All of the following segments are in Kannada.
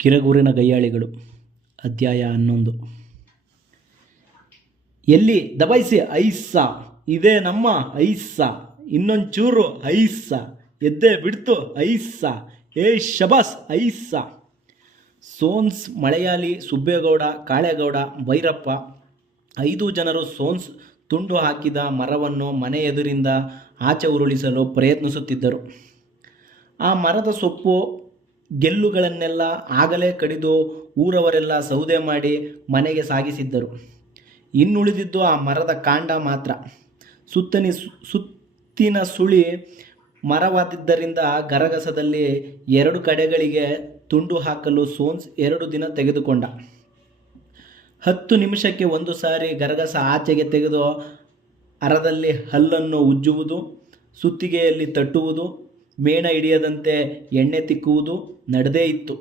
ಕಿರಗೂರಿನ ಗಯ್ಯಾಳಿಗಳು ಅಧ್ಯಾಯ 11. ಎಲ್ಲಿ ದಬಾಯಿಸಿ ಐಸ್ಸ, ಇದೇ ನಮ್ಮ ಐಸ್ಸ, ಇನ್ನೊಂಚೂರು ಐಸ್ಸ, ಎದ್ದೇ ಬಿಡ್ತು ಐಸ್ಸ, ಏ ಶಬಾಸ್ ಐಸ್ಸ. ಸೋನ್ಸ್, ಮಲಯಾಳಿ, ಸುಬ್ಬೇಗೌಡ, ಕಾಳೇಗೌಡ, ಭೈರಪ್ಪ 5 ಜನರು ಸೋನ್ಸ್ ತುಂಡು ಹಾಕಿದ ಮರವನ್ನು ಮನೆ ಎದುರಿಂದ ಆಚೆ ಉರುಳಿಸಲು ಪ್ರಯತ್ನಿಸುತ್ತಿದ್ದರು. ಆ ಮರದ ಸೊಪ್ಪು ಗೆಲ್ಲುಗಳನ್ನೆಲ್ಲ ಆಗಲೇ ಕಡಿದು ಊರವರೆಲ್ಲ ಸೌದೆ ಮಾಡಿ ಮನೆಗೆ ಸಾಗಿಸಿದ್ದರು. ಇನ್ನುಳಿದಿದ್ದು ಆ ಮರದ ಕಾಂಡ ಮಾತ್ರ. ಸುತ್ತಿನ ಸುಳಿ ಮರವಾದಿದ್ದರಿಂದ ಗರಗಸದಲ್ಲಿ 2 ಕಡೆಗಳಿಗೆ ತುಂಡು ಹಾಕಲು ಸೋನ್ಸ್ 2 ದಿನ ತೆಗೆದುಕೊಂಡ. 10 ನಿಮಿಷಕ್ಕೆ ಒಂದು ಸಾರಿ ಗರಗಸ ಆಚೆಗೆ ತೆಗೆದು ಅರದಲ್ಲಿ ಹಲ್ಲನ್ನು ಉಜ್ಜುವುದು, ಸುತ್ತಿಗೆಯಲ್ಲಿ ತಟ್ಟುವುದು, ಮೇಣ ಹಿಡಿಯದಂತೆ ಎಣ್ಣೆ ತಿಕ್ಕುವುದು ನಡೆದೇ ಇತ್ತು.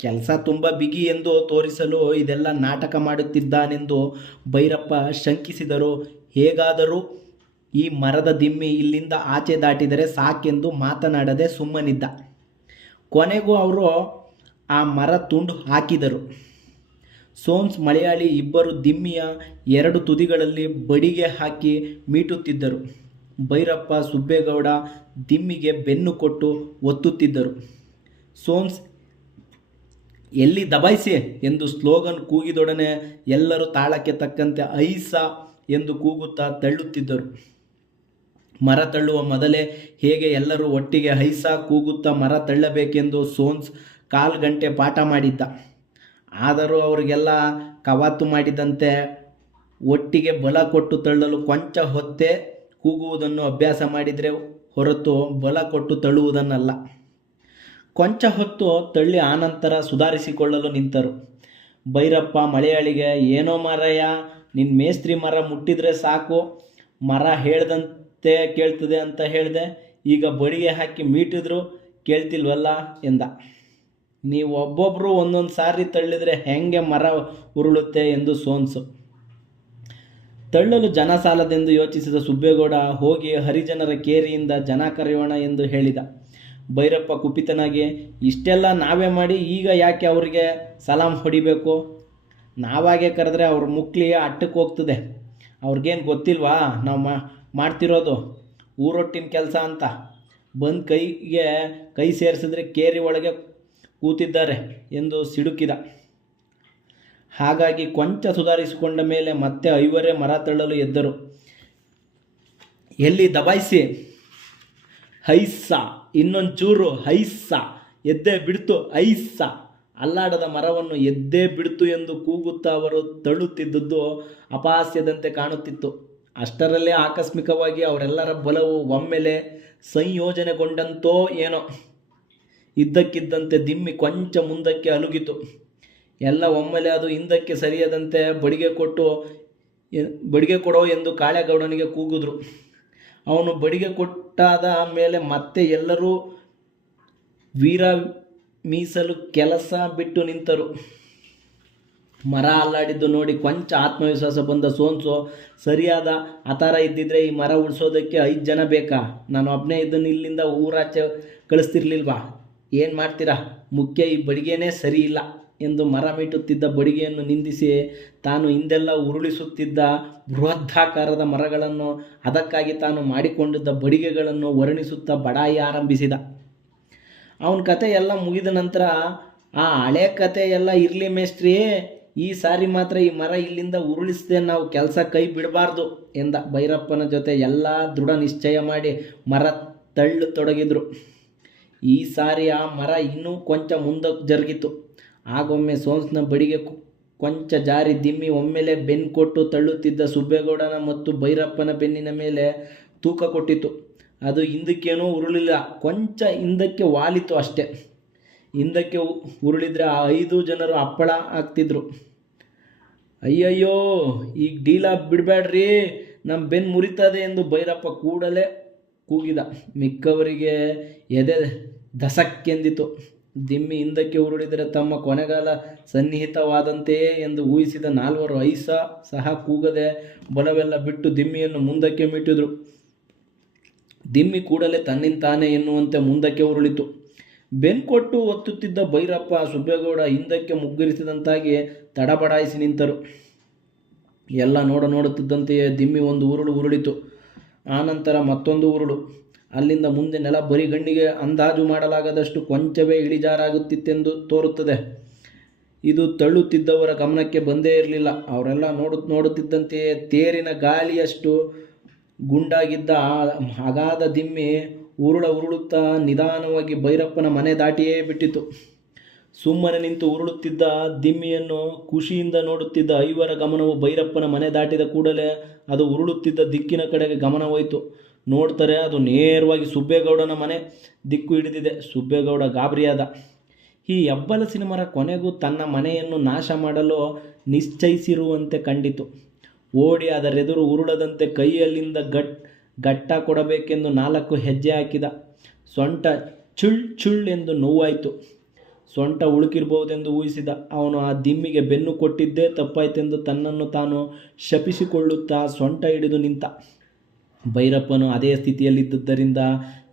ಕೆಲಸ ತುಂಬ ಬಿಗಿ ಎಂದು ತೋರಿಸಲು ಇದೆಲ್ಲ ನಾಟಕ ಮಾಡುತ್ತಿದ್ದಾನೆಂದು ಭೈರಪ್ಪ ಶಂಕಿಸಿದರು. ಹೇಗಾದರೂ ಈ ಮರದ ದಿಮ್ಮಿ ಇಲ್ಲಿಂದ ಆಚೆ ದಾಟಿದರೆ ಸಾಕೆಂದು ಮಾತನಾಡದೆ ಸುಮ್ಮನಿದ್ದ. ಕೊನೆಗೂ ಅವರು ಆ ಮರ ತುಂಡು ಹಾಕಿದರು. ಸೋನ್ಸ್, ಮಲಯಾಳಿ ಇಬ್ಬರು ದಿಮ್ಮಿಯ 2 ತುದಿಗಳಲ್ಲಿ ಬಡಿಗೆ ಹಾಕಿ ಮೀಟುತ್ತಿದ್ದರು. ಭೈರಪ್ಪ, ಸುಬ್ಬೇಗೌಡ ದಿಮ್ಮಿಗೆ ಬೆನ್ನು ಕೊಟ್ಟು ಒತ್ತುತ್ತಿದ್ದರು. ಸೋನ್ಸ್ ಎಲ್ಲಿ ದಬಾಯಿಸಿ ಎಂದು ಸ್ಲೋಗನ್ ಕೂಗಿದೊಡನೆ ಎಲ್ಲರೂ ತಾಳಕ್ಕೆ ತಕ್ಕಂತೆ ಐಸ ಎಂದು ಕೂಗುತ್ತಾ ತಳ್ಳುತ್ತಿದ್ದರು. ಮರ ತಳ್ಳುವ ಮೊದಲೇ ಹೇಗೆ ಎಲ್ಲರೂ ಒಟ್ಟಿಗೆ ಐಸ ಕೂಗುತ್ತಾ ಮರ ತಳ್ಳಬೇಕೆಂದು ಸೋನ್ಸ್ 1/4 ಗಂಟೆ ಪಾಠ ಮಾಡಿದ್ದ. ಆದರೂ ಅವರಿಗೆಲ್ಲ ಕವಾತು ಮಾಡಿದಂತೆ ಒಟ್ಟಿಗೆ ಬಲ ಕೊಟ್ಟು ತಳ್ಳಲು ಕೊಂಚ ಹೊತ್ತೇ ಕೂಗುವುದನ್ನು ಅಭ್ಯಾಸ ಮಾಡಿದರೆ ಹೊರತು ಬಲ ಕೊಟ್ಟು ತಳ್ಳುವುದನ್ನಲ್ಲ. ಕೊಂಚ ಹೊತ್ತು ತಳ್ಳಿ ಆನಂತರ ಸುಧಾರಿಸಿಕೊಳ್ಳಲು ನಿಂತರು. ಭೈರಪ್ಪ ಮಲಯಾಳಿಗೆ, ಏನೋ ಮಾರಯ್ಯ, ನಿನ್ನ ಮೇಸ್ತ್ರಿ ಮರ ಮುಟ್ಟಿದರೆ ಸಾಕು, ಮರ ಹೇಳ್ದಂತೆ ಕೇಳ್ತದೆ ಅಂತ ಹೇಳಿದೆ, ಈಗ ಬಡಿಗೆ ಹಾಕಿ ಮೀಟಿದ್ರು ಕೇಳ್ತಿಲ್ವಲ್ಲ ಎಂದ. ನೀವು ಒಬ್ಬೊಬ್ಬರು ಒಂದೊಂದು ಸಾರಿ ತಳ್ಳಿದರೆ ಹೆಂಗೆ ಮರ ಉರುಳುತ್ತೆ ಎಂದು ಸೋನ್ಸು. ತಳ್ಳಲು ಜನ ಸಾಲದೆಂದು ಯೋಚಿಸಿದ ಸುಬ್ಬೇಗೌಡ ಹೋಗಿ ಹರಿಜನರ ಕೇರಿಯಿಂದ ಜನ ಕರೆಯೋಣ ಎಂದು ಹೇಳಿದ. ಭೈರಪ್ಪ ಕುಪಿತನಾಗಿ, ಇಷ್ಟೆಲ್ಲ ನಾವೇ ಮಾಡಿ ಈಗ ಯಾಕೆ ಅವರಿಗೆ ಸಲಾಂ ಹೊಡಿಬೇಕು? ನಾವಾಗೆ ಕರೆದ್ರೆ ಅವ್ರ ಮುಕ್ಲಿ ಅಟ್ಟಕ್ಕೆ ಹೋಗ್ತದೆ. ಅವ್ರಿಗೇನು ಗೊತ್ತಿಲ್ವಾ ನಾವು ಮಾಡ್ತಿರೋದು ಊರೊಟ್ಟಿನ ಕೆಲಸ ಅಂತ? ಬಂದು ಕೈ ಸೇರಿಸಿದ್ರೆ ಕೇರಿ ಒಳಗೆ ಕೂತಿದ್ದಾರೆ ಎಂದು ಸಿಡುಕಿದ. ಹಾಗಾಗಿ ಕೊಂಚ ಸುಧಾರಿಸಿಕೊಂಡ ಮೇಲೆ ಮತ್ತೆ 5 ಮರ ತಳ್ಳಲು ಎದ್ದರು. ಎಲ್ಲಿ ದಬಾಯಿಸಿ ಐಸ್ಸ, ಇನ್ನೊಂಚೂರು ಐಸ್ಸ, ಎದ್ದೇ ಬಿಡ್ತು ಐಸ್ಸ. ಅಲ್ಲಾಡದ ಮರವನ್ನು ಎದ್ದೇ ಬಿಡ್ತು ಎಂದು ಕೂಗುತ್ತಾ ಅವರು ತಳ್ಳುತ್ತಿದ್ದುದು ಅಪಹಾಸ್ಯದಂತೆ ಕಾಣುತ್ತಿತ್ತು. ಅಷ್ಟರಲ್ಲೇ ಆಕಸ್ಮಿಕವಾಗಿ ಅವರೆಲ್ಲರ ಬಲವು ಒಮ್ಮೆಲೆ ಸಂಯೋಜನೆಗೊಂಡಂತೋ ಏನೋ. ಇದ್ದಕ್ಕಿದ್ದಂತೆ ದಿಮ್ಮಿ ಕೊಂಚ ಮುಂದಕ್ಕೆ ಅಲುಗಿತು. ಎಲ್ಲ ಒಮ್ಮೆಲೆ ಅದು ಹಿಂದಕ್ಕೆ ಸರಿಯದಂತೆ ಬಡಿಗೆ ಕೊಡೋ ಎಂದು ಕಾಳೇಗೌಡನಿಗೆ ಕೂಗಿದ್ರು. ಅವನು ಬಡಿಗೆ ಕೊಟ್ಟಾದ ಮೇಲೆ ಮತ್ತೆ ಎಲ್ಲರೂ ವೀರ ಮೀಸಲು ಕೆಲಸ ಬಿಟ್ಟು ನಿಂತರು. ಮರ ಅಲ್ಲಾಡಿದ್ದು ನೋಡಿ ಕೊಂಚ ಆತ್ಮವಿಶ್ವಾಸ ಬಂದ ಸೋನ್ಸು, ಸರಿಯಾದ ಆಧಾರ ಇದ್ದಿದ್ರೆ ಈ ಮರ ಉಳಿಸೋದಕ್ಕೆ 5 ಜನ ಬೇಕಾ? ನಾನು ಒಬ್ಬನೇ ಇದ್ದನ್ನು ಇಲ್ಲಿಂದ ಊರಾಚೆ ಕಳಿಸ್ತಿರ್ಲಿಲ್ವಾ? ಏನು ಮಾಡ್ತೀರಾ? ಮುಖ್ಯ ಈ ಬಡಿಗೆನೇ ಸರಿ ಇಲ್ಲ ಎಂದು ಮರ ಮೀಟುತ್ತಿದ್ದ ಬಡಿಗೆಯನ್ನು ನಿಂದಿಸಿ ತಾನು ಹಿಂದೆಲ್ಲ ಉರುಳಿಸುತ್ತಿದ್ದ ಬೃಹದಾಕಾರದ ಮರಗಳನ್ನು, ಅದಕ್ಕಾಗಿ ತಾನು ಮಾಡಿಕೊಂಡಿದ್ದ ಬಡಿಗೆಗಳನ್ನು ವರ್ಣಿಸುತ್ತಾ ಬಡಾಯಿ ಆರಂಭಿಸಿದ. ಅವನ ಕತೆ ಎಲ್ಲ ಮುಗಿದ ನಂತರ, ಆ ಹಳೆ ಕತೆ ಎಲ್ಲ ಇರಲಿ ಮೇಸ್ತ್ರಿ, ಈ ಸಾರಿ ಮಾತ್ರ ಈ ಮರ ಇಲ್ಲಿಂದ ಉರುಳಿಸದೆ ನಾವು ಕೆಲಸ ಕೈ ಬಿಡಬಾರ್ದು ಎಂದ. ಭೈರಪ್ಪನ ಜೊತೆ ಎಲ್ಲ ದೃಢ ನಿಶ್ಚಯ ಮಾಡಿ ಮರ ತಳ್ಳತೊಡಗಿದ್ರು. ಈ ಸಾರಿ ಆ ಮರ ಇನ್ನೂ ಕೊಂಚ ಮುಂದಕ್ಕೆ ಜರುಗಿತು. ಆಗೊಮ್ಮೆ ಸೋನ್ಸ್ನ ಬಡಿಗೆ ಕೊಂಚ ಜಾರಿ ದಿಮ್ಮಿ ಒಮ್ಮೆಲೆ ಬೆನ್ನು ಕೊಟ್ಟು ತಳ್ಳುತ್ತಿದ್ದ ಸುಬ್ಬೇಗೌಡನ ಮತ್ತು ಭೈರಪ್ಪನ ಬೆನ್ನಿನ ಮೇಲೆ ತೂಕ ಕೊಟ್ಟಿತು. ಅದು ಹಿಂದಕ್ಕೇನೂ ಉರುಳಿಲ್ಲ, ಕೊಂಚ ಹಿಂದಕ್ಕೆ ವಾಲಿತು ಅಷ್ಟೆ. ಹಿಂದಕ್ಕೆ ಉರುಳಿದ್ರೆ ಆ 5 ಜನರು ಹಪ್ಪಳ ಆಗ್ತಿದ್ರು. ಅಯ್ಯಯ್ಯೋ, ಈಗ ಡೀಲ ಬಿಡಬೇಡ್ರಿ, ನಮ್ಮ ಬೆನ್ನು ಮುರಿತದೆ ಎಂದು ಭೈರಪ್ಪ ಕೂಡಲೇ ಕೂಗಿದ. ಮಿಕ್ಕವರಿಗೆ ಎದೆ ಧಸಕ್ಕೆಂದಿತು. ದಿಮ್ಮಿ ಹಿಂದಕ್ಕೆ ಉರುಳಿದರೆ ತಮ್ಮ ಕೊನೆಗಾಲ ಸನ್ನಿಹಿತವಾದಂತೆಯೇ ಎಂದು ಊಹಿಸಿದ 4 ಐಸ ಸಹ ಕೂಗದೆ ಬಲವೆಲ್ಲ ಬಿಟ್ಟು ದಿಮ್ಮಿಯನ್ನು ಮುಂದಕ್ಕೆ ಮೀಟಿದ್ರು. ದಿಮ್ಮಿ ಕೂಡಲೇ ತನ್ನಿಂತಾನೆ ಎನ್ನುವಂತೆ ಮುಂದಕ್ಕೆ ಉರುಳಿತು. ಬೆನ್ಕೊಟ್ಟು ಒತ್ತುತ್ತಿದ್ದ ಭೈರಪ್ಪ ಸುಬ್ಬೇಗೌಡ ಹಿಂದಕ್ಕೆ ಮುಗ್ಗರಿಸಿದಂತಾಗಿ ತಡಬಡಾಯಿಸಿ ನಿಂತರು. ಎಲ್ಲ ನೋಡುತ್ತಿದ್ದಂತೆಯೇ ದಿಮ್ಮಿ ಒಂದು ಉರುಳು ಉರುಳಿತು. ಆನಂತರ ಮತ್ತೊಂದು ಉರುಳು. ಅಲ್ಲಿಂದ ಮುಂದೆ ನೆಲ ಬರಿಗಣ್ಣಿಗೆ ಅಂದಾಜು ಮಾಡಲಾಗದಷ್ಟು ಕೊಂಚವೇ ಇಳಿಜಾರಾಗುತ್ತಿತ್ತೆಂದು ತೋರುತ್ತದೆ. ಇದು ತಳ್ಳುತ್ತಿದ್ದವರ ಗಮನಕ್ಕೆ ಬಂದೇ ಇರಲಿಲ್ಲ. ಅವರೆಲ್ಲ ನೋಡುತ್ತಿದ್ದಂತೆಯೇ ತೇರಿನ ಗಾಳಿಯಷ್ಟು ಗುಂಡಾಗಿದ್ದ ಆ ಅಗಾಧ ದಿಮ್ಮಿ ಉರುಳುತ್ತಾ ನಿಧಾನವಾಗಿ ಭೈರಪ್ಪನ ಮನೆ ದಾಟಿಯೇ ಬಿಟ್ಟಿತು. ಸುಮ್ಮನೆ ನಿಂತು ಉರುಳುತ್ತಿದ್ದ ದಿಮ್ಮಿಯನ್ನು ಖುಷಿಯಿಂದ ನೋಡುತ್ತಿದ್ದ ಐವರ ಗಮನವು ಭೈರಪ್ಪನ ಮನೆ ದಾಟಿದ ಕೂಡಲೇ ಅದು ಉರುಳುತ್ತಿದ್ದ ದಿಕ್ಕಿನ ಕಡೆಗೆ ಗಮನ ಹೋಯಿತು. ನೋಡ್ತಾರೆ, ಅದು ನೇರವಾಗಿ ಸುಬ್ಬೇಗೌಡನ ಮನೆ ದಿಕ್ಕು ಹಿಡಿದಿದೆ. ಸುಬ್ಬೇಗೌಡ ಗಾಬರಿಯಾದ. ಈ ಹೆಬ್ಬಲಸಿನ ಮರ ಕೊನೆಗೂ ತನ್ನ ಮನೆಯನ್ನು ನಾಶ ಮಾಡಲು ನಿಶ್ಚಯಿಸಿರುವಂತೆ ಕಂಡಿತು. ಓಡಿ ಅದರೆದುರು ಉರುಳದಂತೆ ಕೈಯಲ್ಲಿಂದ ಗಟ್ಟ ಕೊಡಬೇಕೆಂದು 4 ಹೆಜ್ಜೆ ಹಾಕಿದ. ಸೊಂಟ ಚುಳ್ ಎಂದು ನೋವಾಯಿತು. ಸೊಂಟ ಉಳುಕಿರಬಹುದೆಂದು ಊಹಿಸಿದ. ಅವನು ಆ ದಿಮ್ಮಿಗೆ ಬೆನ್ನು ಕೊಟ್ಟಿದ್ದೇ ತಪ್ಪಾಯ್ತೆಂದು ತನ್ನನ್ನು ತಾನು ಶಪಿಸಿಕೊಳ್ಳುತ್ತಾ ಸೊಂಟ ಹಿಡಿದು ನಿಂತ. ಭೈರಪ್ಪನು ಅದೇ ಸ್ಥಿತಿಯಲ್ಲಿದ್ದರಿಂದ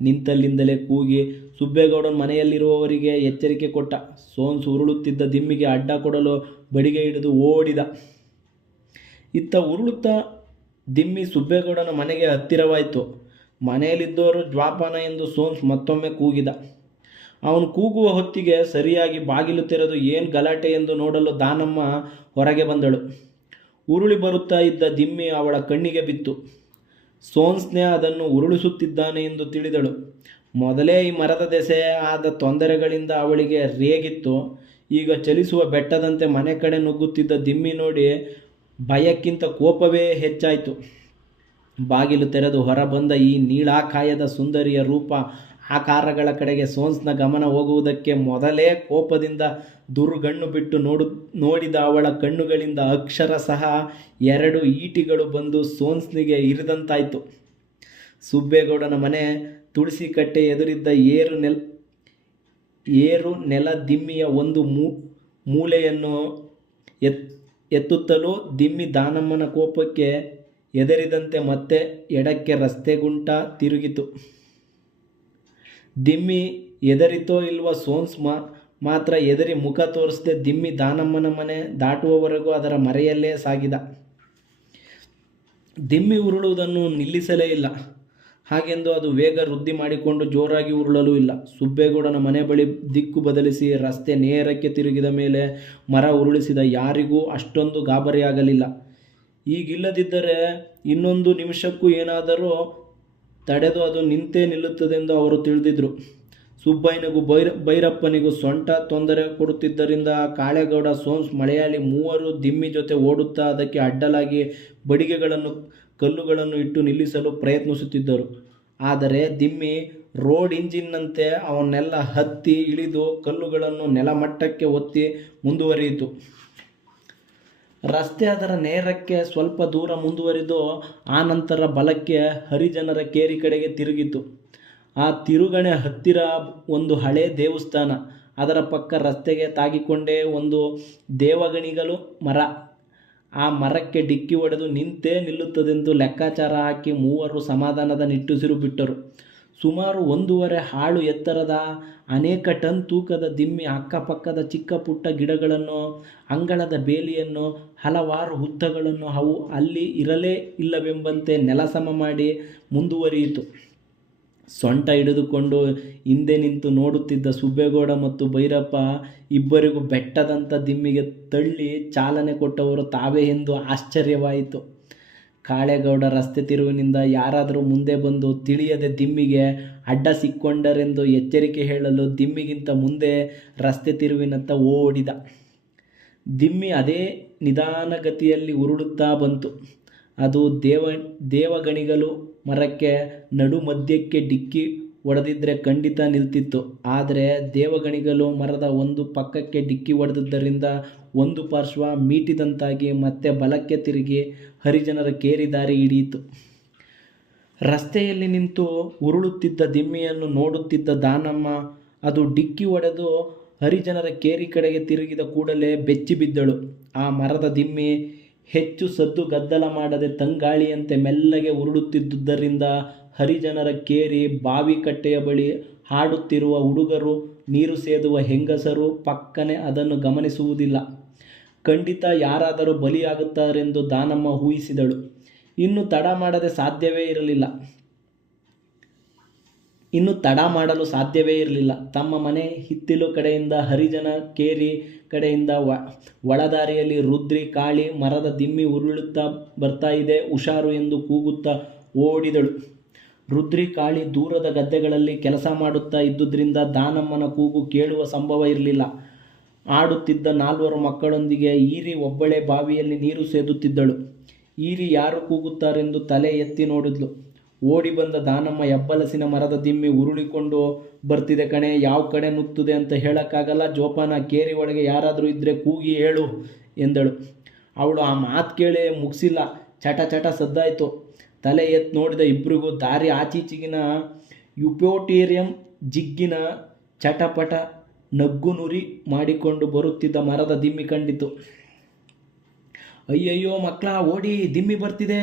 ನಿಂತಲ್ಲಿಂದಲೇ ಕೂಗಿ ಸುಬ್ಬೇಗೌಡನ ಮನೆಯಲ್ಲಿರುವವರಿಗೆ ಎಚ್ಚರಿಕೆ ಕೊಟ್ಟ. ಸೋನ್ಸು ಉರುಳುತ್ತಿದ್ದ ದಿಮ್ಮಿಗೆ ಅಡ್ಡ ಕೊಡಲು ಬಡಿಗೆ ಹಿಡಿದು ಓಡಿದ. ಇತ್ತ ಉರುಳುತ್ತಾ ದಿಮ್ಮಿ ಸುಬ್ಬೇಗೌಡನ ಮನೆಗೆ ಹತ್ತಿರವಾಯಿತು. ಮನೆಯಲ್ಲಿದ್ದವರು ಜ್ವಾಪಾನ ಎಂದು ಸೋನ್ಸ್ ಮತ್ತೊಮ್ಮೆ ಕೂಗಿದ. ಅವನು ಕೂಗುವ ಹೊತ್ತಿಗೆ ಸರಿಯಾಗಿ ಬಾಗಿಲು ತೆರೆದು ಏನು ಗಲಾಟೆ ಎಂದು ನೋಡಲು ದಾನಮ್ಮ ಹೊರಗೆ ಬಂದಳು. ಉರುಳಿ ಬರುತ್ತಾ ಇದ್ದ ದಿಮ್ಮಿ ಅವಳ ಕಣ್ಣಿಗೆ ಬಿತ್ತು. ಸೋನ್ಸ್ನೇ ಅದನ್ನು ಉರುಳಿಸುತ್ತಿದ್ದಾನೆ ಎಂದು ತಿಳಿದಳು. ಮೊದಲೇ ಈ ಮರದ ದೆಸೆ ಆದ ತೊಂದರೆಗಳಿಂದ ಅವಳಿಗೆ ರೇಗಿತ್ತು. ಈಗ ಚಲಿಸುವ ಬೆಟ್ಟದಂತೆ ಮನೆ ಕಡೆ ನುಗ್ಗುತ್ತಿದ್ದ ದಿಮ್ಮಿ ನೋಡಿ ಭಯಕ್ಕಿಂತ ಕೋಪವೇ ಹೆಚ್ಚಾಯಿತು. ಬಾಗಿಲು ತೆರೆದು ಹೊರಬಂದ ಈ ನೀಳಾಕಾಯದ ಸುಂದರಿಯ ರೂಪ ಆಕಾರಗಳ ಕಡೆಗೆ ಸೋನ್ಸ್ನ ಗಮನ ಹೋಗುವುದಕ್ಕೆ ಮೊದಲೇ ಕೋಪದಿಂದ ದುರ್ಗಣ್ಣು ಬಿಟ್ಟು ನೋಡಿದ ಅವಳ ಕಣ್ಣುಗಳಿಂದ ಅಕ್ಷರಶಃ 2 ಈಟಿಗಳು ಬಂದು ಸೋನ್ಸ್ನಿಗೆ ಇರಿದಂತಾಯಿತು. ಸುಬ್ಬೇಗೌಡನ ಮನೆ ತುಳಸಿ ಕಟ್ಟೆ ಎದುರಿದ್ದ ಏರು ನೆಲ ದಿಮ್ಮಿಯ ಒಂದು ಮೂಲೆಯನ್ನು ಎತ್ತುತ್ತಲೂ ದಿಮ್ಮಿ ದಾನಮ್ಮನ ಕೋಪಕ್ಕೆ ಎದರಿದಂತೆ ಮತ್ತೆ ಎಡಕ್ಕೆ ರಸ್ತೆಗುಂಟ ತಿರುಗಿತು. ದಿಮ್ಮಿ ಎದರಿತೋ ಇಲ್ವ, ಸೋನ್ಸ್ ಮಾತ್ರ ಎದರಿ ಮುಖ ತೋರಿಸದೆ ದಿಮ್ಮಿ ದಾನಮ್ಮನ ಮನೆ ದಾಟುವವರೆಗೂ ಅದರ ಮರೆಯಲ್ಲೇ ಸಾಗಿದ. ದಿಮ್ಮಿ ಉರುಳುವುದನ್ನು ನಿಲ್ಲಿಸಲೇ ಇಲ್ಲ. ಹಾಗೆಂದು ಅದು ವೇಗ ವೃದ್ಧಿ ಮಾಡಿಕೊಂಡು ಜೋರಾಗಿ ಉರುಳಲೂ ಇಲ್ಲ. ಸುಬ್ಬೇಗೌಡನ ಮನೆ ಬಳಿ ದಿಕ್ಕು ಬದಲಿಸಿ ರಸ್ತೆ ನೇರಕ್ಕೆ ತಿರುಗಿದ ಮೇಲೆ ಮರ ಉರುಳಿಸಿದ ಯಾರಿಗೂ ಅಷ್ಟೊಂದು ಗಾಬರಿಯಾಗಲಿಲ್ಲ. ಈಗಿಲ್ಲದಿದ್ದರೆ ಇನ್ನೊಂದು ನಿಮಿಷಕ್ಕೂ ಏನಾದರೂ ತಡೆದು ಅದು ನಿಂತೇ ನಿಲ್ಲುತ್ತದೆಂದು ಅವರು ತಿಳಿದಿದ್ದರು. ಸುಬ್ಬಯ್ಯನಿಗೂ ಭೈರಪ್ಪನಿಗೂ ಸೊಂಟ ತೊಂದರೆ ಕೊಡುತ್ತಿದ್ದರಿಂದ ಕಾಳೇಗೌಡ, ಸೋನ್ಸ್, ಮಲಯಾಳಿ ಮೂವರು ದಿಮ್ಮಿ ಜೊತೆ ಓಡುತ್ತಾ ಅದಕ್ಕೆ ಅಡ್ಡಲಾಗಿ ಬಡಿಗೆಗಳನ್ನು ಕಲ್ಲುಗಳನ್ನು ಇಟ್ಟು ನಿಲ್ಲಿಸಲು ಪ್ರಯತ್ನಿಸುತ್ತಿದ್ದರು. ಆದರೆ ದಿಮ್ಮಿ ರೋಡ್ ಇಂಜಿನ್ನಂತೆ ಅವನ್ನೆಲ್ಲ ಹತ್ತಿ ಇಳಿದು ಕಲ್ಲುಗಳನ್ನು ನೆಲಮಟ್ಟಕ್ಕೆ ಒತ್ತಿ ಮುಂದುವರಿಯಿತು. ರಸ್ತೆ ಅದರ ನೇರಕ್ಕೆ ಸ್ವಲ್ಪ ದೂರ ಮುಂದುವರಿದು ಆನಂತರ ಬಲಕ್ಕೆ ಹರಿಜನರ ಕೇರಿ ಕಡೆಗೆ ತಿರುಗಿತು. ಆ ತಿರುಗಣೆ ಹತ್ತಿರ ಒಂದು ಹಳೆ ದೇವಸ್ಥಾನ. ಅದರ ಪಕ್ಕ ರಸ್ತೆಗೆ ತಾಗಿಕೊಂಡೇ ಒಂದು ದೇವಗಣಿಗಲು ಮರ. ಆ ಮರಕ್ಕೆ ಡಿಕ್ಕಿ ಹೊಡೆದು ನಿಂತೇ ನಿಲ್ಲುತ್ತದೆಂದು ಲೆಕ್ಕಾಚಾರ ಹಾಕಿ ಮೂವರು ಸಮಾಧಾನದ ನಿಟ್ಟುಸಿರು ಬಿಟ್ಟರು. ಸುಮಾರು 1.5 ಹಾಳು ಎತ್ತರದ ಅನೇಕ ಟನ್ ತೂಕದ ದಿಮ್ಮಿ ಅಕ್ಕಪಕ್ಕದ ಚಿಕ್ಕ ಪುಟ್ಟ ಗಿಡಗಳನ್ನು, ಅಂಗಳದ ಬೇಲಿಯನ್ನು, ಹಲವಾರು ಹುತ್ತಗಳನ್ನು ಅವು ಅಲ್ಲಿ ಇರಲೇ ಇಲ್ಲವೆಂಬಂತೆ ನೆಲಸಮ ಮಾಡಿ ಮುಂದುವರಿಯಿತು. ಸೊಂಟ ಹಿಡಿದುಕೊಂಡು ಹಿಂದೆ ನಿಂತು ನೋಡುತ್ತಿದ್ದ ಸುಬ್ಬೇಗೌಡ ಮತ್ತು ಭೈರಪ್ಪ ಇಬ್ಬರಿಗೂ ಬೆಟ್ಟದಂಥ ದಿಮ್ಮಿಗೆ ತಳ್ಳಿ ಚಾಲನೆ ಕೊಟ್ಟವರು ತಾವೇ ಎಂದು ಆಶ್ಚರ್ಯವಾಯಿತು. ಕಾಳೇಗೌಡ ರಸ್ತೆ ತಿರುವಿನಿಂದ ಯಾರಾದರೂ ಮುಂದೆ ಬಂದು ತಿಳಿಯದೆ ದಿಮ್ಮಿಗೆ ಅಡ್ಡ ಸಿಕ್ಕೊಂಡರೆಂದು ಎಚ್ಚರಿಕೆ ಹೇಳಲು ದಿಮ್ಮಿಗಿಂತ ಮುಂದೆ ರಸ್ತೆ ತಿರುವಿನತ್ತ ಓಡಿದ. ದಿಮ್ಮಿ ಅದೇ ನಿಧಾನಗತಿಯಲ್ಲಿ ಉರುಳುತ್ತಾ ಬಂತು. ಅದು ದೇವಗಣಿಗಲು ಮರಕ್ಕೆ ನಡು ಮಧ್ಯಕ್ಕೆ ಡಿಕ್ಕಿ ಹೊಡೆದಿದ್ದರೆ ಖಂಡಿತ ನಿಲ್ತಿತ್ತು. ಆದರೆ ದೇವಗಣಿಗಲು ಮರದ ಒಂದು ಪಕ್ಕಕ್ಕೆ ಡಿಕ್ಕಿ ಹೊಡೆದಿದ್ದರಿಂದ ಒಂದು ಪಾರ್ಶ್ವ ಮೀಟಿದಂತಾಗಿ ಮತ್ತೆ ಬಲಕ್ಕೆ ತಿರುಗಿ ಹರಿಜನರ ಕೇರಿ ದಾರಿ ಹಿಡಿಯಿತು. ರಸ್ತೆಯಲ್ಲಿ ನಿಂತು ಉರುಳುತ್ತಿದ್ದ ದಿಮ್ಮಿಯನ್ನು ನೋಡುತ್ತಿದ್ದ ದಾನಮ್ಮ ಅದು ಡಿಕ್ಕಿ ಹೊಡೆದು ಹರಿಜನರ ಕೇರಿ ಕಡೆಗೆ ತಿರುಗಿದ ಕೂಡಲೇ ಬೆಚ್ಚಿ ಬಿದ್ದಳು. ಆ ಮರದ ದಿಮ್ಮಿ ಹೆಚ್ಚು ಸದ್ದು ಗದ್ದಲ ಮಾಡದೆ ತಂಗಾಳಿಯಂತೆ ಮೆಲ್ಲಗೆ ಉರುಳುತ್ತಿದ್ದುದರಿಂದ ಹರಿಜನರ ಕೇರಿ ಬಾವಿ ಕಟ್ಟೆಯ ಬಳಿ ಹಾಡುತ್ತಿರುವ ಹುಡುಗರು ನೀರು ಸೇದುವ ಹೆಂಗಸರು ಪಕ್ಕನೆ ಅದನ್ನು ಗಮನಿಸುವುದಿಲ್ಲ. ಖಂಡಿತ ಯಾರಾದರೂ ಬಲಿಯಾಗುತ್ತಾರೆಂದು ದಾನಮ್ಮ ಊಹಿಸಿದಳು. ಇನ್ನು ತಡ ಮಾಡಲು ಸಾಧ್ಯವೇ ಇರಲಿಲ್ಲ. ತಮ್ಮ ಮನೆ ಹಿತ್ತಿಲು ಕಡೆಯಿಂದ, ಹರಿಜನ ಕೇರಿ ಕಡೆಯಿಂದ ಒಳದಾರಿಯಲ್ಲಿ ರುದ್ರಿ ಕಾಳಿ ಮರದ ದಿಮ್ಮಿ ಉರುಳುತ್ತಾ ಬರ್ತಾ ಇದೆ, ಹುಷಾರು ಎಂದು ಕೂಗುತ್ತಾ ಓಡಿದಳು. ರುದ್ರಿ ಕಾಳಿ ದೂರದ ಗದ್ದೆಗಳಲ್ಲಿ ಕೆಲಸ ಮಾಡುತ್ತಾ ಇದ್ದುದರಿಂದ ದಾನಮ್ಮನ ಕೂಗು ಕೇಳುವ ಸಂಭವ ಇರಲಿಲ್ಲ. ಆಡುತ್ತಿದ್ದ 4 ಮಕ್ಕಳೊಂದಿಗೆ ಈರಿ ಒಬ್ಬಳೇ ಬಾವಿಯಲ್ಲಿ ನೀರು ಸೇದುತ್ತಿದ್ದಳು. ಈರಿ ಯಾರು ಕೂಗುತ್ತಾರೆಂದು ತಲೆ ಎತ್ತಿ ನೋಡಿದ್ಲು. ಓಡಿ ಬಂದ ದಾನಮ್ಮ, ಹೆಬ್ಬಲಸಿನ ಮರದ ದಿಮ್ಮಿ ಉರುಳಿಕೊಂಡು ಬರ್ತಿದೆ ಕಣೆ, ಯಾವ ಕಡೆ ನುಗ್ತದೆ ಅಂತ ಹೇಳೋಕ್ಕಾಗಲ್ಲ, ಜೋಪಾನ, ಕೇರಿ ಒಳಗೆ ಯಾರಾದರೂ ಇದ್ದರೆ ಕೂಗಿ ಹೇಳು ಎಂದಳು. ಅವಳು ಆ ಮಾತು ಕೇಳಿ ಮುಗಿಸಿಲ್ಲ, ಚಟ ಚಟ ಸದ್ದಾಯಿತು. ತಲೆ ಎತ್ತಿ ನೋಡಿದ ಇಬ್ಬರಿಗೂ ದಾರಿ ಆಚೀಚೆಗಿನ ಯುಪೋಟೇರಿಯಂ ಜಿಗ್ಗಿನ ಚಟಪಟ ನಗ್ಗು ನುರಿ ಮಾಡಿಕೊಂಡು ಬರುತ್ತಿದ್ದ ಮರದ ದಿಮ್ಮಿ ಕಂಡಿತು. ಅಯ್ಯಯ್ಯೋ ಮಕ್ಕಳ, ಓಡಿ, ದಿಮ್ಮಿ ಬರ್ತಿದೆ,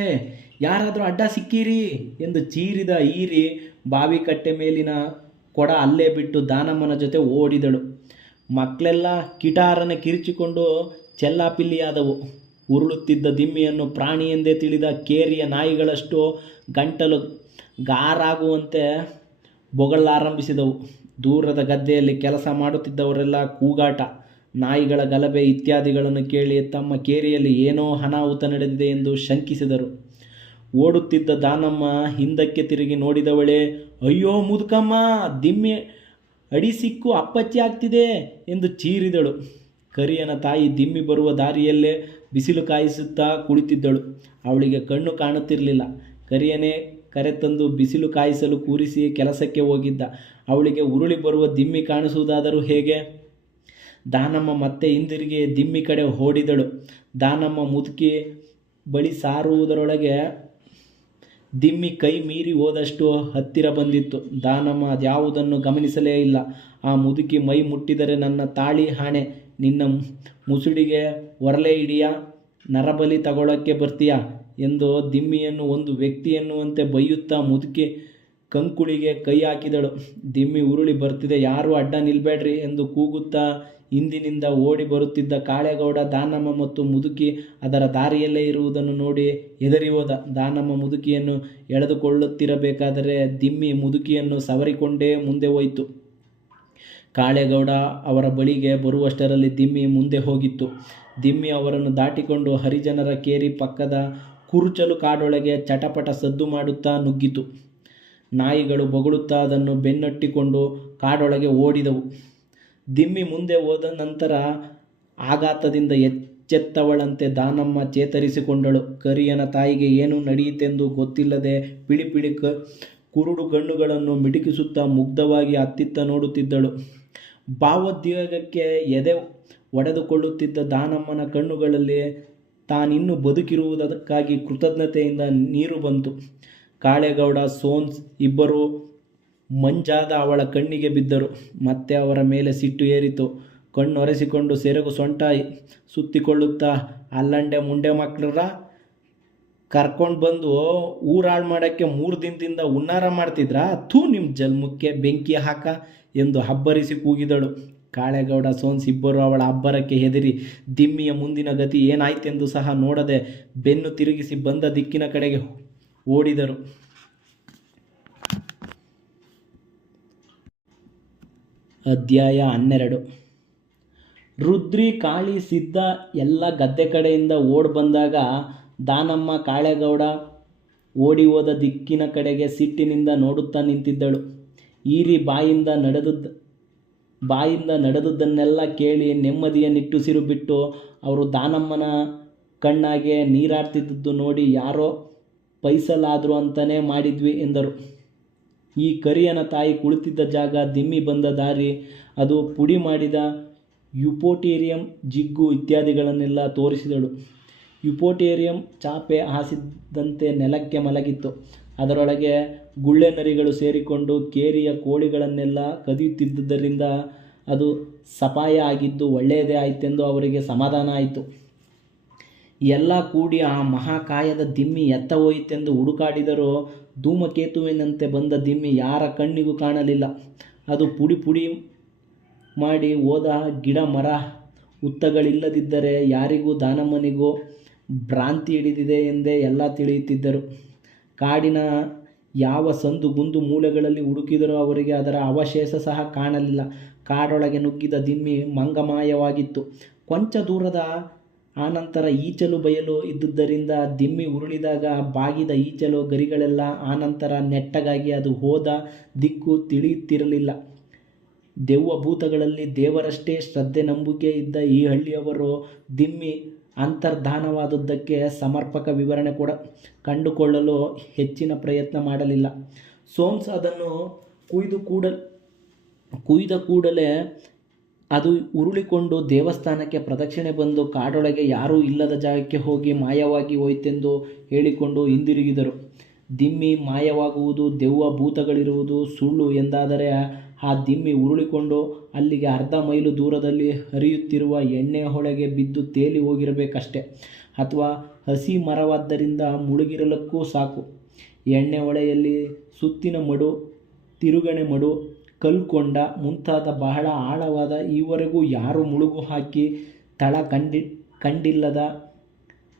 ಯಾರಾದರೂ ಅಡ್ಡ ಸಿಕ್ಕಿರಿ ಎಂದು ಚೀರಿದ ಈರಿ ಬಾವಿ ಕಟ್ಟೆ ಮೇಲಿನ ಕೊಡ ಅಲ್ಲೇ ಬಿಟ್ಟು ದಾನಮ್ಮನ ಜೊತೆ ಓಡಿದಳು. ಮಕ್ಕಳೆಲ್ಲ ಕಿಟಾರನ ಕಿರಿಚಿಕೊಂಡು ಚೆಲ್ಲಾಪಿಲ್ಲಿಯಾದವು. ಉರುಳುತ್ತಿದ್ದ ದಿಮ್ಮಿಯನ್ನು ಪ್ರಾಣಿ ಎಂದೇ ತಿಳಿದ ಕೇರಿಯ ನಾಯಿಗಳಷ್ಟು ಗಂಟಲು ಗಾರಾಗುವಂತೆ ಬೊಗಳಾರಂಭಿಸಿದವು. ದೂರದ ಗದ್ದೆಯಲ್ಲಿ ಕೆಲಸ ಮಾಡುತ್ತಿದ್ದವರೆಲ್ಲ ಕೂಗಾಟ, ನಾಯಿಗಳ ಗಲಭೆ ಇತ್ಯಾದಿಗಳನ್ನು ಕೇಳಿ ತಮ್ಮ ಕೇರಿಯಲ್ಲಿ ಏನೋ ಅನಾಹುತ ನಡೆದಿದೆ ಎಂದು ಶಂಕಿಸಿದರು. ಓಡುತ್ತಿದ್ದ ದಾನಮ್ಮ ಹಿಂದಕ್ಕೆ ತಿರುಗಿ ನೋಡಿದವಳೇ, ಅಯ್ಯೋ ಮುದುಕಮ್ಮ, ದಿಮ್ಮಿ ಅಡಿ ಸಿಕ್ಕು ಅಪ್ಪಚ್ಚಿ ಆಗ್ತಿದೆ ಎಂದು ಚೀರಿದಳು. ಕರಿಯನ ತಾಯಿ ದಿಮ್ಮಿ ಬರುವ ದಾರಿಯಲ್ಲೇ ಬಿಸಿಲು ಕಾಯಿಸುತ್ತಾ ಕುಳಿತಿದ್ದಳು. ಅವಳಿಗೆ ಕಣ್ಣು ಕಾಣುತ್ತಿರಲಿಲ್ಲ. ಕರಿಯನೇ ಕರೆತಂದು ಬಿಸಿಲು ಕಾಯಿಸಲು ಕೂರಿಸಿ ಕೆಲಸಕ್ಕೆ ಹೋಗಿದ್ದ. ಅವಳಿಗೆ ಉರುಳಿ ಬರುವ ದಿಮ್ಮಿ ಕಾಣಿಸುವುದಾದರೂ ಹೇಗೆ? ದಾನಮ್ಮ ಮತ್ತೆ ಹಿಂದಿರುಗಿ ದಿಮ್ಮಿ ಕಡೆ ಓಡಿದಳು. ದಾನಮ್ಮ ಮುದುಕಿ ಬಳಿ ಸಾರುವುದರೊಳಗೆ ದಿಮ್ಮಿ ಕೈ ಮೀರಿ ಹೋದಷ್ಟು ಹತ್ತಿರ ಬಂದಿತ್ತು. ದಾನಮ್ಮ ಅದ್ಯಾವುದನ್ನು ಗಮನಿಸಲೇ ಇಲ್ಲ. ಆ ಮುದುಕಿ ಮೈ ಮುಟ್ಟಿದರೆ ನನ್ನ ತಾಳಿ ಹಾಣೆ, ನಿನ್ನ ಮುಸುಡಿಗೆ ಒರಲೆ ಹಿಡಿಯ, ನರಬಲಿ ತಗೊಳ್ಳೋಕ್ಕೆ ಬರ್ತೀಯಾ ಎಂದು ದಿಮ್ಮಿಯನ್ನು ಒಂದು ವ್ಯಕ್ತಿ ಎನ್ನುವಂತೆ ಬೈಯುತ್ತಾ ಮುದುಕಿ ಕಂಕುಳಿಗೆ ಕೈ ಹಾಕಿದಳು. ದಿಮ್ಮಿ ಉರುಳಿ ಬರ್ತಿದೆ, ಯಾರೂ ಅಡ್ಡ ನಿಲ್ಬೇಡ್ರಿ ಎಂದು ಕೂಗುತ್ತಾ ಹಿಂದಿನಿಂದ ಓಡಿ ಬರುತ್ತಿದ್ದ ಕಾಳೇಗೌಡ ದಾನಮ್ಮ ಮತ್ತು ಮುದುಕಿ ಅದರ ದಾರಿಯಲ್ಲೇ ಇರುವುದನ್ನು ನೋಡಿ ಹೆದರಿ ಹೋದ. ದಾನಮ್ಮ ಮುದುಕಿಯನ್ನು ಎಳೆದುಕೊಳ್ಳುತ್ತಿರಬೇಕಾದರೆ ದಿಮ್ಮಿ ಮುದುಕಿಯನ್ನು ಸವರಿಕೊಂಡೇ ಮುಂದೆ ಹೋಯಿತು. ಕಾಳೇಗೌಡ ಅವರ ಬಳಿಗೆ ಬರುವಷ್ಟರಲ್ಲಿ ದಿಮ್ಮಿ ಮುಂದೆ ಹೋಗಿತ್ತು. ದಿಮ್ಮಿ ಅವರನ್ನು ದಾಟಿಕೊಂಡು ಹರಿಜನರ ಕೇರಿ ಪಕ್ಕದ ಕುರುಚಲು ಕಾಡೊಳಗೆ ಚಟಪಟ ಸದ್ದು ಮಾಡುತ್ತಾ ನುಗ್ಗಿತು. ನಾಯಿಗಳು ಬೊಗಳುತ್ತಾ ಅದನ್ನು ಬೆನ್ನಟ್ಟಿಕೊಂಡು ಕಾಡೊಳಗೆ ಓಡಿದವು. ದಿಮ್ಮಿ ಮುಂದೆ ಹೋದ ನಂತರ ಆಘಾತದಿಂದ ಎಚ್ಚೆತ್ತವಳಂತೆ ದಾನಮ್ಮ ಚೇತರಿಸಿಕೊಂಡಳು. ಕರಿಯನ ತಾಯಿಗೆ ಏನು ನಡೆಯಿತೆಂದು ಗೊತ್ತಿಲ್ಲದೆ ಪಿಳಿ ಕುರುಡು ಕಣ್ಣುಗಳನ್ನು ಮಿಟುಕಿಸುತ್ತಾ ಮುಗ್ಧವಾಗಿ ಅತ್ತಿತ್ತ ನೋಡುತ್ತಿದ್ದಳು. ಭಾವೋದ್ವೇಗಕ್ಕೆ ಎದೆ ಒಡೆದುಕೊಳ್ಳುತ್ತಿದ್ದ ದಾನಮ್ಮನ ಕಣ್ಣುಗಳಲ್ಲಿ ತಾನಿನ್ನೂ ಬದುಕಿರುವುದಕ್ಕಾಗಿ ಕೃತಜ್ಞತೆಯಿಂದ ನೀರು ಬಂತು. ಕಾಳೇಗೌಡ, ಸೋನ್ಸ್ ಇಬ್ಬರೂ ಮಂಜಾದ ಅವಳ ಕಣ್ಣಿಗೆ ಬಿದ್ದರು. ಮತ್ತೆ ಅವರ ಮೇಲೆ ಸಿಟ್ಟು ಏರಿತು. ಕಣ್ಣೊರೆಸಿಕೊಂಡು ಸೆರಗು ಸೊಂಟ ಸುತ್ತಿಕೊಳ್ಳುತ್ತಾ, ಅಲ್ಲಂಡೆ ಮುಂಡೆ ಮಕ್ಕಳರ ಕರ್ಕೊಂಡು ಬಂದು ಊರಾಳು ಮಾಡೋಕ್ಕೆ 3 ದಿನದಿಂದ ಹುನ್ನಾರ ಮಾಡ್ತಿದ್ರಾ? ಥೂ, ನಿಮ್ಮ ಜನ್ಮಕ್ಕೆ ಬೆಂಕಿ ಹಾಕ ಎಂದು ಹಬ್ಬರಿಸಿ ಕೂಗಿದಳು. ಕಾಳೇಗೌಡ, ಸೋನ್ಸ್ ಇಬ್ಬರು ಅವಳ ಅಬ್ಬರಕ್ಕೆ ಹೆದರಿ ದಿಮ್ಮಿಯ ಮುಂದಿನ ಗತಿ ಏನಾಯ್ತೆಂದು ಸಹ ನೋಡದೆ ಬೆನ್ನು ತಿರುಗಿಸಿ ಬಂದ ದಿಕ್ಕಿನ ಕಡೆಗೆ ಓಡಿದರು. ಅಧ್ಯಾಯ 12. ರುದ್ರಿ, ಕಾಳಿ, ಸಿದ್ಧ ಎಲ್ಲ ಗದ್ದೆ ಕಡೆಯಿಂದ ಓಡಿ ಬಂದಾಗ ದಾನಮ್ಮ ಕಾಳೇಗೌಡ ಓಡಿ ಹೋದ ದಿಕ್ಕಿನ ಕಡೆಗೆ ಸಿಟ್ಟಿನಿಂದ ನೋಡುತ್ತಾ ನಿಂತಿದ್ದಳು. ಈರಿ ಬಾಯಿಂದ ನಡೆದುದನ್ನೆಲ್ಲ ಕೇಳಿ ನೆಮ್ಮದಿಯ ನಿಟ್ಟುಸಿರು ಬಿಟ್ಟು ಅವರು ದಾನಮ್ಮನ ಕಣ್ಣಾಗೆ ನೀರಾಡ್ತಿದ್ದದ್ದು ನೋಡಿ ಯಾರೋ ಪೈಸಲಾದ್ರು ಅಂತಲೇ ಮಾಡಿದ್ವಿ ಎಂದರು. ಈ ಕರಿಯನ ತಾಯಿ ಕುಳಿತಿದ್ದ ಜಾಗ, ದಿಮ್ಮಿ ಬಂದ ದಾರಿ, ಅದು ಪುಡಿ ಮಾಡಿದ ಯುಪೋಟೇರಿಯಂ ಜಿಗ್ಗು ಇತ್ಯಾದಿಗಳನ್ನೆಲ್ಲ ತೋರಿಸಿದಳು. ಯುಪೋಟೇರಿಯಂ ಚಾಪೆ ಹಾಸಿದಂತೆ ನೆಲಕ್ಕೆ ಮಲಗಿತ್ತು. ಅದರೊಳಗೆ ಗುಳ್ಳೆ ನರಿಗಳು ಸೇರಿಕೊಂಡು ಕೇರಿಯ ಕೋಳಿಗಳನ್ನೆಲ್ಲ ಕದಿಯುತ್ತಿದ್ದುದರಿಂದ ಅದು ಸಪಾಯ ಆಗಿದ್ದು ಒಳ್ಳೆಯದೇ ಆಯಿತೆಂದು ಅವರಿಗೆ ಸಮಾಧಾನ ಆಯಿತು. ಎಲ್ಲ ಕೂಡಿ ಆ ಮಹಾಕಾಯದ ದಿಮ್ಮಿ ಎತ್ತ ಹೋಯಿತೆಂದು ಹುಡುಕಾಡಿದರೂ ಧೂಮಕೇತುವಿನಂತೆ ಬಂದ ದಿಮ್ಮಿ ಯಾರ ಕಣ್ಣಿಗೂ ಕಾಣಲಿಲ್ಲ. ಅದು ಪುಡಿ ಮಾಡಿ ಹೋದ ಗಿಡ ಮರ ಹುತ್ತಗಳಿಲ್ಲದಿದ್ದರೆ ಯಾರಿಗೂ ದಾನಮ್ಮನಿಗೂ ಭ್ರಾಂತಿ ಹಿಡಿದಿದೆ ಎಂದೇ ಎಲ್ಲ ತಿಳಿಯುತ್ತಿದ್ದರು. ಕಾಡಿನ ಯಾವ ಸಂದು ಗುಂದು ಮೂಲೆಗಳಲ್ಲಿ ಹುಡುಕಿದರೂ ಅವರಿಗೆ ಅದರ ಅವಶೇಷ ಸಹ ಕಾಣಲಿಲ್ಲ. ಕಾಡೊಳಗೆ ನುಗ್ಗಿದ ದಿಮ್ಮಿ ಮಂಗಮಾಯವಾಗಿತ್ತು. ಕೊಂಚ ದೂರದ ಆನಂತರ ಈಚಲು ಬಯಲು ಇದ್ದುದರಿಂದ ದಿಮ್ಮಿ ಉರುಳಿದಾಗ ಬಾಗಿದ ಈಚಲು ಗರಿಗಳೆಲ್ಲ ಆನಂತರ ನೆಟ್ಟಗಾಗಿ ಅದು ಹೋದ ದಿಕ್ಕು ತಿಳಿಯುತ್ತಿರಲಿಲ್ಲ. ದೆವ್ವ ಭೂತಗಳಲ್ಲಿ ದೇವರಷ್ಟೇ ಶ್ರದ್ಧೆ ನಂಬಿಕೆ ಇದ್ದ ಈ ಹಳ್ಳಿಯವರು ದಿಮ್ಮಿ ಅಂತರ್ಧಾನವಾದುದಕ್ಕೆ ಸಮರ್ಪಕ ವಿವರಣೆ ಕಂಡುಕೊಳ್ಳಲು ಹೆಚ್ಚಿನ ಪ್ರಯತ್ನ ಮಾಡಲಿಲ್ಲ. ಸೋಮ್ಸ್ ಅದನ್ನು ಕುಯ್ದ ಕೂಡಲೇ ಅದು ಉರುಳಿಕೊಂಡು ದೇವಸ್ಥಾನಕ್ಕೆ ಪ್ರದಕ್ಷಿಣೆ ಬಂದು ಕಾಡೊಳಗೆ ಯಾರೂ ಇಲ್ಲದ ಜಾಗಕ್ಕೆ ಹೋಗಿ ಮಾಯವಾಗಿ ಹೋಯಿತೆಂದು ಹೇಳಿಕೊಂಡು ಹಿಂದಿರುಗಿದರು. ದಿಮ್ಮಿ ಮಾಯವಾಗುವುದು, ದೆವ್ವ ಭೂತಗಳಿರುವುದು ಸುಳ್ಳು ಎಂದಾದರೆ ಆ ದಿಮ್ಮಿ ಉರುಳಿಕೊಂಡು ಅಲ್ಲಿಗೆ ಅರ್ಧ ಮೈಲು ದೂರದಲ್ಲಿ ಹರಿಯುತ್ತಿರುವ ಎಣ್ಣೆ ಹೊಳೆಗೆ ಬಿದ್ದು ತೇಲಿ ಹೋಗಿರಬೇಕಷ್ಟೆ, ಅಥವಾ ಹಸಿ ಮರವಾದ್ದರಿಂದ ಮುಳುಗಿರಲಕ್ಕೂ ಸಾಕು. ಎಣ್ಣೆ ಹೊಳೆಯಲ್ಲಿ ಸುತ್ತಿನ ಮಡು, ತಿರುಗಣೆ ಮಡು, ಕಲ್ಕೊಂಡ ಮುಂತಾದ ಬಹಳ ಆಳವಾದ, ಈವರೆಗೂ ಯಾರೂ ಮುಳುಗು ಹಾಕಿ ತಳ ಕಂಡಿಲ್ಲದ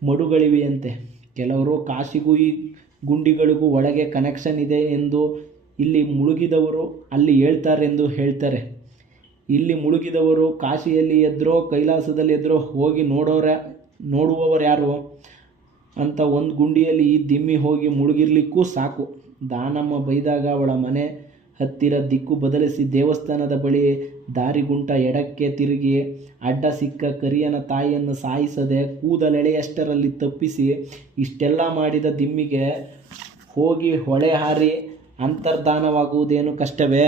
ಮಡುಗಳಿವೆಯಂತೆ. ಕೆಲವರು ಕಾಶಿಗೂ ಈ ಗುಂಡಿಗಳಿಗೂ ಒಳಗೆ ಕನೆಕ್ಷನ್ ಇದೆ ಎಂದು ಇಲ್ಲಿ ಮುಳುಗಿದವರು ಅಲ್ಲಿ ಹೇಳ್ತಾರೆಂದು ಹೇಳ್ತಾರೆ. ಇಲ್ಲಿ ಮುಳುಗಿದವರು ಕಾಶಿಯಲ್ಲಿ ಎದ್ರೋ ಕೈಲಾಸದಲ್ಲಿ ಎದ್ರೋ ಹೋಗಿ ನೋಡುವವರ್ಯಾರು ಅಂತ ಒಂದು ಗುಂಡಿಯಲ್ಲಿ ಈ ದಿಮ್ಮಿ ಹೋಗಿ ಮುಳುಗಿರ್ಲಿಕ್ಕೂ ಸಾಕು. ದಾನಮ್ಮ ಬೈದಾಗ ಅವಳ ಮನೆ ಹತ್ತಿರ ದಿಕ್ಕು ಬದಲಿಸಿ ದೇವಸ್ಥಾನದ ಬಳಿ ದಾರಿಗುಂಟ ಎಡಕ್ಕೆ ತಿರುಗಿ ಅಡ್ಡ ಸಿಕ್ಕ ಕರಿಯನ ತಾಯಿಯನ್ನು ಸಾಯಿಸದೆ ಕೂದಲೆಳೆಯಷ್ಟರಲ್ಲಿ ತಪ್ಪಿಸಿ ಇಷ್ಟೆಲ್ಲ ಮಾಡಿದ ದಿಮ್ಮಿಗೆ ಹೋಗಿ ಹೊಳೆ ಹಾರಿ ಅಂತರ್ಧಾನವಾಗುವುದೇನು ಕಷ್ಟವೇ?